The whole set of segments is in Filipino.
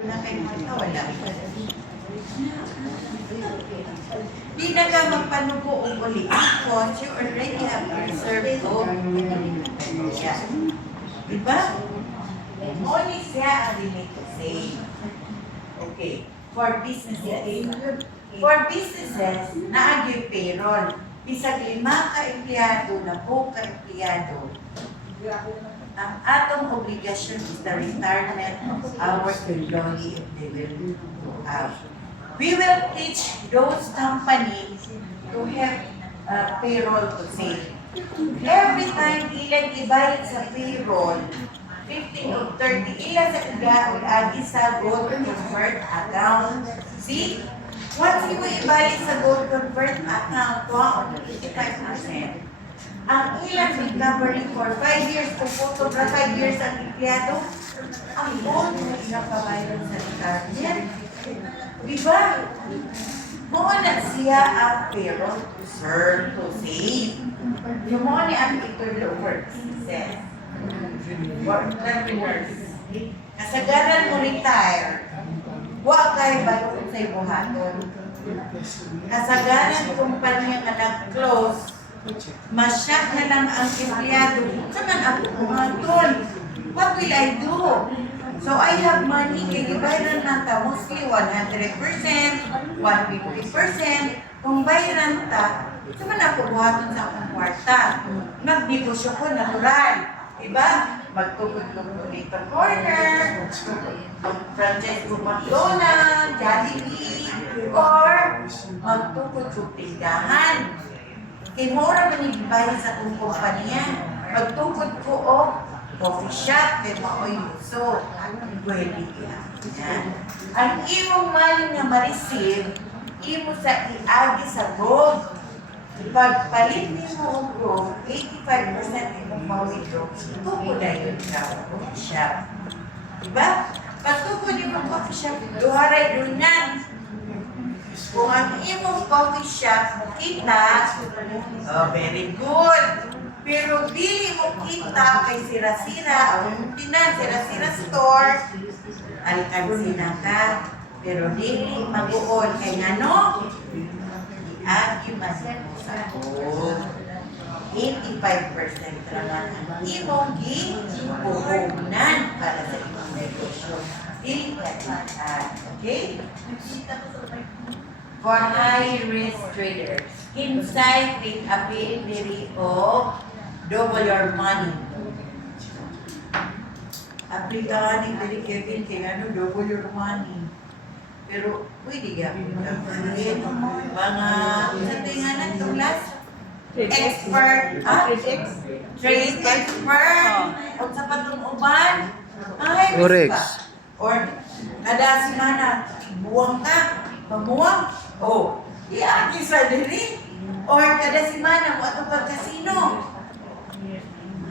Na kayo wala. Di na ka magpanubo o uli. Because you already have reserved to. Yeah. Diba? Only siya ang limit to say. Okay. For businesses. For businesses, naagyo payroll. Bisag 5 ka-empleyado na po ka-empleyado. Ang atong obligasyon is the retirement of our employee if they will have. We will teach those companies to have payroll to save. Every time ilang ibayad sa payroll, 15 or 30, ilan sa igaon agi sa gold convert account. See? Once mo ibayad sa gold convert account, 55%. Ang ilang recovery for 5 years, kung photo na 5 years ang empleyado, ang gold mo ilang pabayad sa retirement. Diba? Muna siya ang payroll to serve, to save. Yung mga ni ang ito work, says. For entrepreneurs. Kasagaran mo retire, huwag kayo bago sa ibuhaton. Kasagaran kumpanya nga nag-close, masyak na lang ang empleyado. Saman ako kumaton. What will I do? So I have money, kaya-bayaran na ta mostly 100%, 150%. Kung bayaran ta, saman ako buhaton sa akong kwarta. Magnegosyo ko natural. Diba? Magtukod-tukod dito corner, mag-franchise ko McDonald's, Jollibee, or magtukod-tukod tindahan. Kimura man yung bayan sa kong kumpanya. Magtukod ko o coffee shop, kay maoy muso. Pwede yan. Ang imong money nga ma-receive, imo sa iagi sa gold. Pagpalit mo ang gold, 85% imong ma-withdraw. Tukod na yun sa coffee shop. Diba? Pagtukod yung coffee shop, duharay dunan. Kung ang imong coffee shop kita, very good. Pero dili mo kita kay sira-sira, ang tinan, sira-sira store, alkansina ka. Pero dili mag-uol kay ano? Iagi masimo sa gold. 85% naman ang imong gipuhunan para sa imong negosyo. Dili ka okay? For high-risk traders, inside with ability of double your money. Aplikahan ni Billy Kevin kaya ano, double your money. Pero pwede gawin mga sa tinganan itong last expert, trade expert, o sa patong uban, high risk ba? Or kada simana, buwang ka, pamuwang, oh, iagi sa diri. Or kada simana mo ato pag-casino.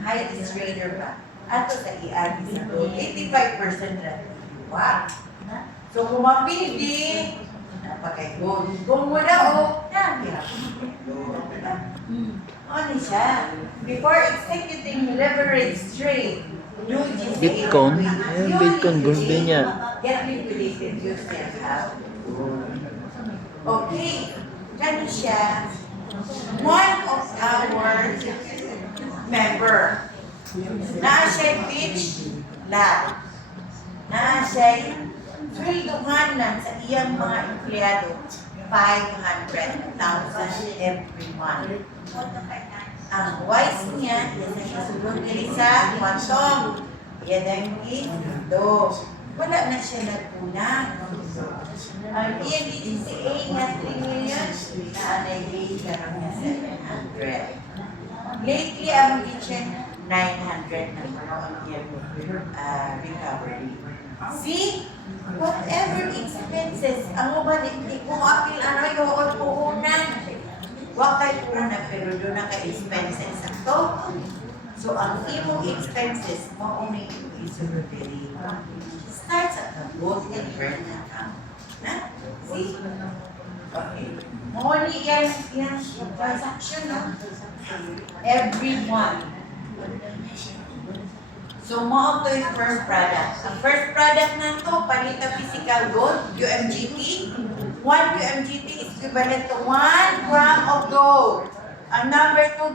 High risk trader ba? Ato sa iagi sa gold. 85% na. Wow. So kung mapili, napakay gold. Kung wala o, nabira. Ano siya? Before executing leverage trade, Bitcoin. Bitcoin gusto niya. Get liquidated yourself. Okay. Kano siya? One of our member. Na siya Beach Lab. Na siya sweldohanan sa iyang mga empleyado. 500,000 every month. Ang wise niya, yan ang isulong nila sa kwantong. Yan ang ito. Wala na siya nagpunang. Ang iyan DCA nga 3 million, naanay karang niya 700. Lately, ang kitchen, 900 na parang iyang recovery. See? Whatever expenses, ang uban, kung apil ano yung puhunan, wakay puhunan, pero doon na ka-expenses sa to. So, ang imong expenses, maunay yung isulubiri. Starts at the gold and burn account. Na? See? Okay. Money yan transaction, no? Every month. So, mo to yung first product. Ang first product na to, palita physical gold, QMGT. 1 QMGT is equivalent to 1 gram of gold. Ang number 2,